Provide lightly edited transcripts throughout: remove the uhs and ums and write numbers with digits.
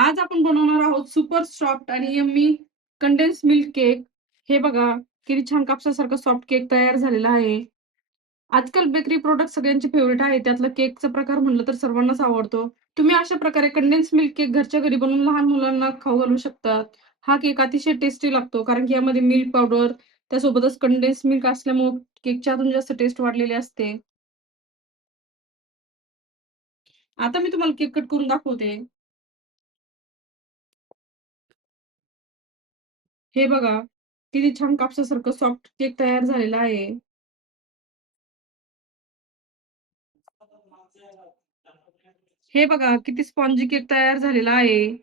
आज आपण बनवणार आहोत सुपर सॉफ्ट आणि यम्मी कंडेन्स मिल्क केक. हे बघा, किती छान कापसासारखं सॉफ्ट केक तयार झालेला आहे. आजकाल बेकरी प्रोडक्ट सगळ्यांचे फेव्हरेट आहे. त्यातलं केकचा प्रकार म्हणलं तर सर्वांनाच आवडतो. तुम्ही अशा प्रकारे कंडेन्स मिल्क केक घरच्या घरी बनवून लहान मुलांना खाऊ घालू शकतात. हा केक अतिशय टेस्टी लागतो कारण की यामध्ये मिल्क पावडर त्यासोबतच कंडेन्स मिल्क असल्यामुळे केकची अजून जास्त टेस्ट वाढलेली असते. आता मी तुम्हाला केक कट करून दाखवते. हे बघा, किती छान कापसासारखं सॉफ्ट केक तयार झालेला आहे. हे बघा, किती स्पॉन्जी केक तयार झालेला आहे.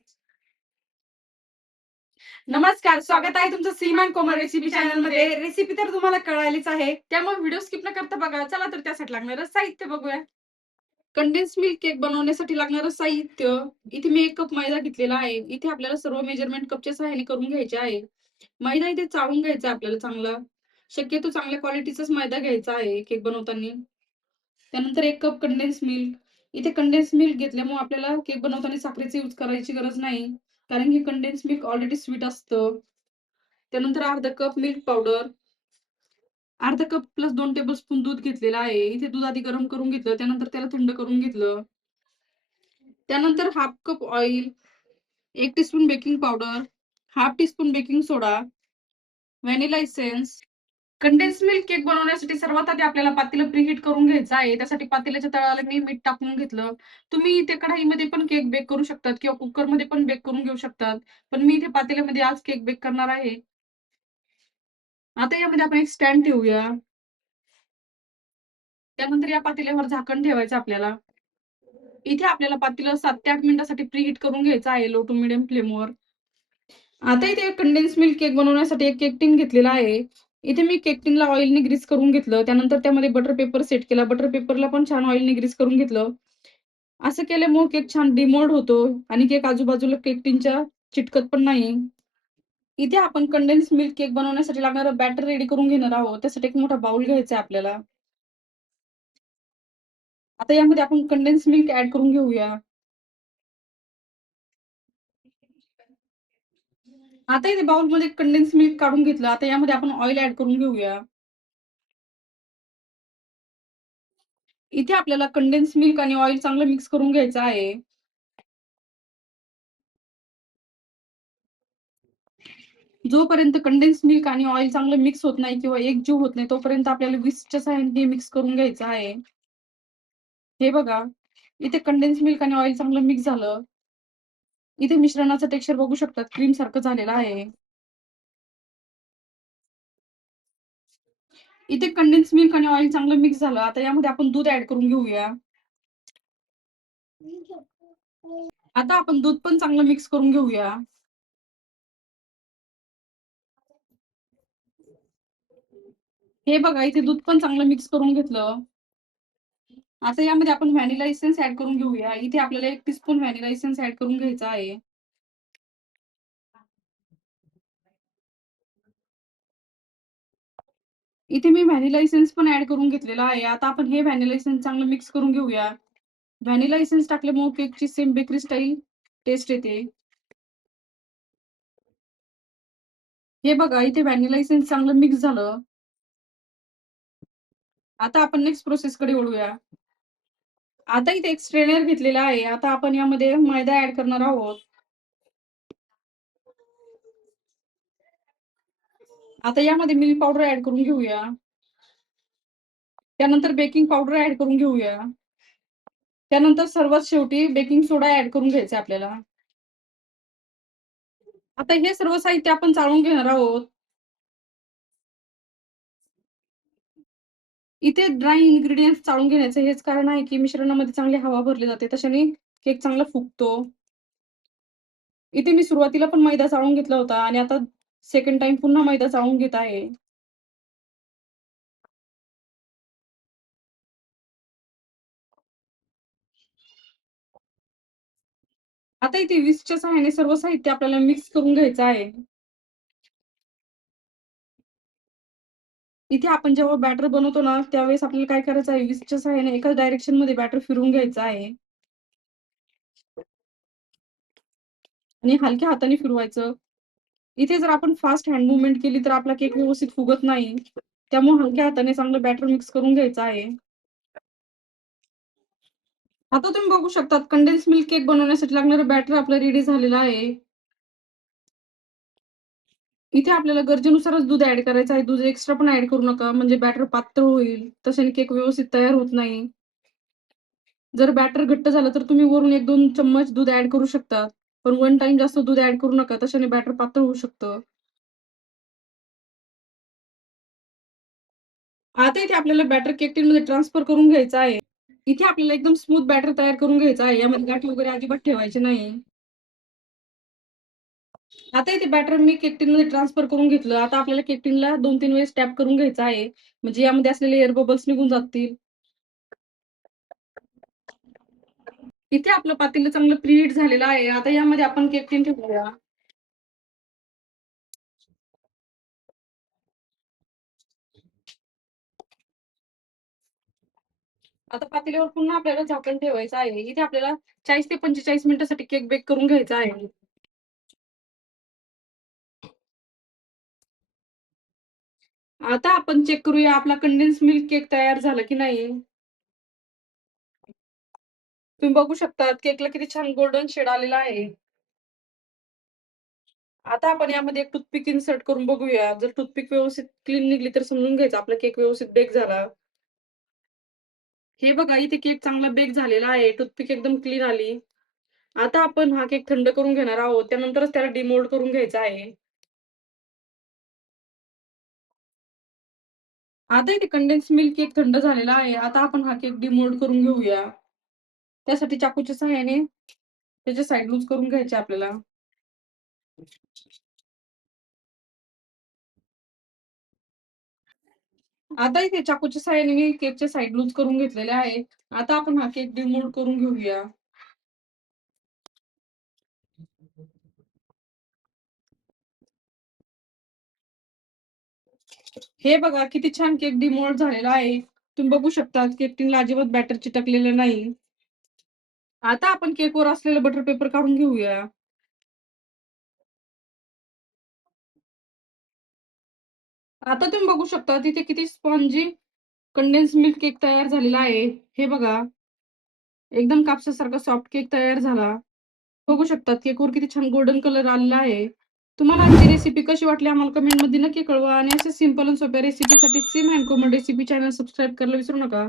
नमस्कार, स्वागत आहे तुमचं सीमा कोमल रेसिपी चॅनलमध्ये. रेसिपी तर तुम्हाला कळालीच आहे. त्यामुळे व्हिडिओ स्किप न करता बघा. चला तर त्यासाठी लागणारं साहित्य बघूया. कंडेन्स मिल्क केक बनवण्यासाठी लागणारं साहित्य. इथे मी 1 कप मैदा घेतलेला आहे. इथे आपल्याला सर्व मेजरमेंट कपच्या सहाय्याने करून घ्यायचे आहे. मैदा इथे चाळून घ्यायचा आपल्याला चांगला. शक्यतो चांगल्या क्वालिटीचाच मैदा घ्यायचा आहे केक बनवताना. त्यानंतर 1 कप कंडेन्स मिल्क. इथे कंडेन्स मिल्क घेतल्यामुळे आपल्याला केक बनवताना साखरेचा यूज करायची गरज नाही. कारण की कंडेन्स मिल्क ऑलरेडी स्वीट असतं. त्यानंतर अर्धा कप मिल्क पावडर, अर्धा कप प्लस 2 टेबलस्पून दूध घेतलेलं आहे. इथे दूध आधी गरम करून घेतलं, त्यानंतर त्याला थंड करून घेतलं. त्यानंतर half cup oil, 1 teaspoon baking powder, half teaspoon baking soda, vanilla essence. Condensed milk cake बनवण्यासाठी सर्वात आधी आपल्याला पातेलं प्रीहीट करून घ्यायचं आहे. त्यासाठी पातेल्याच्या तळाला मी मीठ टाकून घेतलं. तुम्ही इथे कढाईमध्ये पण केक बेक करू शकतात किंवा कुकरमध्ये पण बेक करून घेऊ शकतात. पण मी इथे पातेल्यामध्ये आज केक बेक करणार आहे. आता यामध्ये आपण एक स्टँड ठेवूया. त्यानंतर या पातेल्यावर झाकण ठेवायचं आपल्याला. इथे आपल्याला पातेलं 7 ते 8 मिनिटासाठी प्रीहीट करून घ्यायचं आहे लो टू मीडियम फ्लेमवर. आता इथे कंडेन्स मिल्क केक बनवण्यासाठी एक केक टिन घेतलेला आहे. इथे मी केक टिनला ऑइलने ग्रीस करून घेतलं. त्यानंतर त्यामध्ये बटर पेपर सेट केला. बटर पेपरला पण छान ऑइलने ग्रीस करून घेतलं. असं केल्यामुळे केक छान डिमोल्ड होतो आणि केक आजूबाजूला केक टिनच्या चिटकत पण नाही. इथे आपण कंडेन्स मिल्क केक बनवण्यासाठी लागणारं बॅटर रेडी करून घेणार आहोत. त्यासाठी एक मोठा बाउल घ्यायचा आहे आपल्याला. आता यामध्ये आपण कंडेन्स मिल्क ॲड करून घेऊया. आता इथे बाउलमध्ये कंडेन्स मिल्क काढून घेतलं. आता यामध्ये आपण ऑइल ॲड करून घेऊया. इथे आपल्याला कंडेन्स मिल्क आणि ऑइल चांगलं मिक्स करून घ्यायचं आहे. जोपर्यंत कंडेन्स मिल्क आणि ऑइल चांगलं मिक्स होत नाही किंवा एकजीव होत नाही, तोपर्यंत आपल्याला विस्कच्या सहाय्याने हे मिक्स करून घ्यायचं आहे. हे बघा, इथे कंडेन्स मिल्क आणि ऑइल चांगलं मिक्स झालं. इथे मिश्रणाचं टेक्स्चर बघू शकतात, क्रीम सारखं झालेलं आहे. इथे कंडेन्स मिल्क आणि ऑइल चांगलं मिक्स झालं. आता यामध्ये आपण दूध ॲड करून घेऊया. आता आपण दूध पण चांगलं मिक्स करून घेऊया. हे बघा, इथे दूध पण चांगलं मिक्स करून घेतलं. आता यामध्ये आपण व्हॅनिला इसेन्स ॲड करून घेऊया. इथे आपल्याला 1 टीस्पून व्हॅनिला इसेन्स ॲड करून घ्यायचा आहे. इथे मी व्हॅनिला इसेन्स पण ॲड करून घेतलेला आहे. आता आपण हे व्हॅनिला इसेन्स चांगलं मिक्स करून घेऊया. व्हॅनिला इसेन्स टाकल्यामुळे केकची सेम बेकरी स्टाईल टेस्ट येते. हे बघा, इथे व्हॅनिला इसेन्स चांगलं मिक्स झालं. आता आपण नेक्स्ट प्रोसेसकडे वळूया. आता इथे एक स्ट्रेनर घेतलेला आहे. आता आपण यामध्ये मैदा ॲड करणार आहोत. आता यामध्ये मिल्क पावडर ॲड करून घेऊया. त्यानंतर बेकिंग पावडर ॲड करून घेऊया. त्यानंतर सर्वात शेवटी बेकिंग सोडा ॲड करून घ्यायचा आपल्याला. आता हे सर्व साहित्य आपण चाळून घेणार आहोत. इथे ड्राय इन्ग्रीडियंट्स चाळून घेण्याचं हेच कारण आहे, की मिश्रणामध्ये चांगली हवा भरली जाते. तशाने केक चांगला फुगतो. इथे मी सुरुवातीला पण मैदा चाळून घेतला होता आणि आता सेकंड टाईम पुन्हा मैदा चाळून घेत आहे. आता इथे विस्कच्या सहाय्याने सर्व साहित्य आपल्याला मिक्स करून घ्यायचं आहे. इथे आपण जेव्हा बॅटर बनवतो ना, त्यावेळेस आपल्याला काय करायचं आहे, विस्कच्या सहाय्याने एकाच डायरेक्शनमध्ये बॅटर फिरवून घ्यायचं आहे. आणि हलक्या हाताने फिरवायचं. इथे जर आपण फास्ट हँड मूव्हमेंट केली तर आपला केक व्यवस्थित फुगत नाही. त्यामुळे हलक्या हाताने चांगलं बॅटर मिक्स करून घ्यायचं आहे. आता तुम्ही बघू शकता कंडेन्स मिल्क केक बनवण्यासाठी लागणारं बॅटर आपलं रेडी झालेलं आहे. इथे आपल्याला गरजेनुसारच दूध ॲड करायचं आहे. दूध एक्स्ट्रा पण ॲड करू नका म्हणजे बॅटर पातळ होईल. तशाने केक व्यवस्थित तयार होत नाही. जर बॅटर घट्ट झालं तर तुम्ही वरून 1-2 चम्मच दूध ॲड करू शकता. पण वन टाईम जास्त दूध ॲड करू नका. तशाने बॅटर पातळ होऊ शकतं. आता इथे आपल्याला बॅटर केक टिनमध्ये ट्रान्सफर करून घ्यायचं आहे. इथे आपल्याला एकदम स्मूथ बॅटर तयार करून घ्यायचं आहे. यामध्ये गाठी वगैरे अजिबात ठेवायचे नाही. आता इथे बॅटर मी केक टिनमध्ये ट्रान्सफर करून घेतलं. आता आपल्याला केक टिनला 2-3 वेळेस टॅप करून घ्यायचं आहे. म्हणजे यामध्ये असलेले एअर बबल्स निघून जातील. इथे आपलं पातेलं चांगलं प्रीहीट झालेलं आहे. आता यामध्ये आपण केक टिन ठेवूया. आता पातेल्यावर पुन्हा आपल्याला झाकण ठेवायचं आहे. इथे आपल्याला 40 ते 45 मिनिटासाठी केक बेक करून घ्यायचा आहे. आता आपण चेक करूया आपला कंडेन्स मिल्क केक तयार झाला की नाही. तुम्ही बघू शकता केकला किती छान गोल्डन शेड आलेला आहे. आता आपण यामध्ये एक टूथपिक इन्सर्ट करून बघूया. जर टूथपिक व्यवस्थित क्लीन निघली तर समजून घ्यायचं आपला केक व्यवस्थित बेक झाला. हे बघा इथे केक चांगला बेक झालेला आहे. टूथपिक एकदम क्लीन आली. आता आपण हा केक थंड करून घेणार आहोत. त्यानंतरच त्याला डिमोल्ड करून घ्यायचा आहे. आता इथे कंडेन्स मिल्क केक थंड झालेला आहे. आता आपण हा केक डिमोल्ड करून घेऊया. त्यासाठी चाकूच्या सहाय्याने त्याचे साइड लूज करून घ्यायचे आपल्याला. आता इथे चाकूच्या सहाय्याने मी केकचे साइड लूज करून घेतलेले आहे. आता आपण हा केक डिमोल्ड करून घेऊया. हे बघा किती छान केक डिमोल्ड झालेला आहे. तुम्ही बघू शकता केक टिनला अजिबात बॅटर चिटकलेलं नाही. आता आपण केकवर असलेलं बटर पेपर काढून घेऊया. आता तुम्ही बघू शकता तिथे किती स्पॉन्जी कंडेन्स मिल्क केक तयार झालेला आहे. हे बघा एकदम कापसासारखा सॉफ्ट केक तयार झाला. बघू शकता केकवर किती छान गोल्डन कलर आलेला आहे. तुम्हाला आजची रेसिपी कशी वाटली आम्हाला कमेंटमध्ये नक्की कळवा आणि अशा सिंपल आणि सोप्या रेसिपीसाठी Sim and Komal recipe channel subscribe करायला विसरू नका.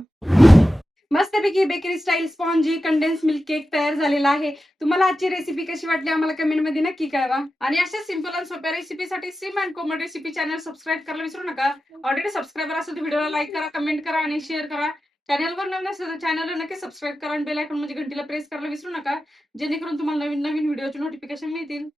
मस्तपैकी bakery style spongy condensed milk cake तयार झालेला आहे. तुम्हाला आजची रेसिपी कशी वाटली आम्हाला कमेंटमध्ये नक्की कळवा आणि अशा सिंपल आणि सोप्या रेसिपीसाठी Sim and Komal recipe channel subscribe करायला विसरू नका. ऑलरेडी सबस्क्रायबर असेल तर व्हिडिओला लाईक करा, कमेंट करा आणि शेअर करा. चॅनलवर नवीन असेल तर चॅनलला नक्की सबस्क्राईब करा आणि बेल आयकॉन म्हणजे घंटीला प्रेस करायला विसरू नका. जेणेकरून तुम्हाला नवीन नवीन व्हिडिओचे नोटिफिकेशन मिळतील.